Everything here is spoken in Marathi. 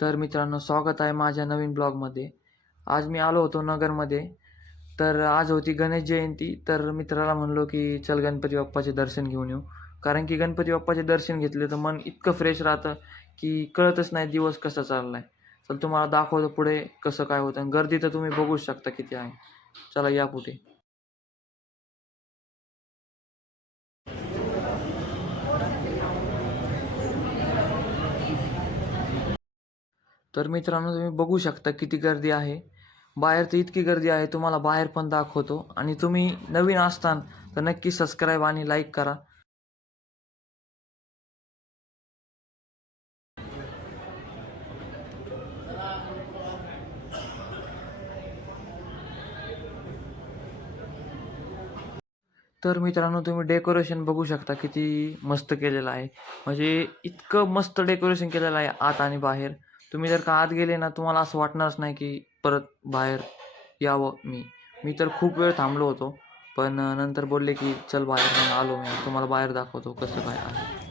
तर मित्रांनो, स्वागत आहे माझ्या नवीन ब्लॉगमध्ये. आज मी आलो होतो नगरमध्ये. तर आज होती गणेश जयंती. तर मित्राला म्हणलो की चल गणपती बाप्पाचे दर्शन घेऊन येऊ. कारण की गणपती बाप्पाचे दर्शन घेतले तर मन इतकं फ्रेश राहतं की कळतच नाही दिवस कसा चाललाय. चल तुम्हाला दाखवतो पुढे कसं काय होतं. आणि गर्दी तर तुम्ही बघूच शकता किती आहे. चला या पुढे. तर मित्रांनो, तुम्ही बघू शकता किती गर्दी आहे. बाहेर तर इतकी गर्दी आहे, तुम्हाला बाहेर पण दाखवतो. आणि तुम्ही नवीन असताल तर नक्की सबस्क्राईब आणि लाईक करा. तर मित्रांनो, तुम्ही डेकोरेशन बघू शकता किती मस्त केलेलं आहे. म्हणजे इतकं मस्त डेकोरेशन केलेलं आहे आत आणि बाहेर. तुम्ही जर का आत गेले ना, तुम्हाला असं वाटणारच नाही की परत बाहेर यावं मी. मी तर खूप वेळ थांबलो होतो. पण नंतर बोलले की चल बाहेर, म्हणून आलो मी. तुम्हाला बाहेर दाखवतो कसं काय आहे.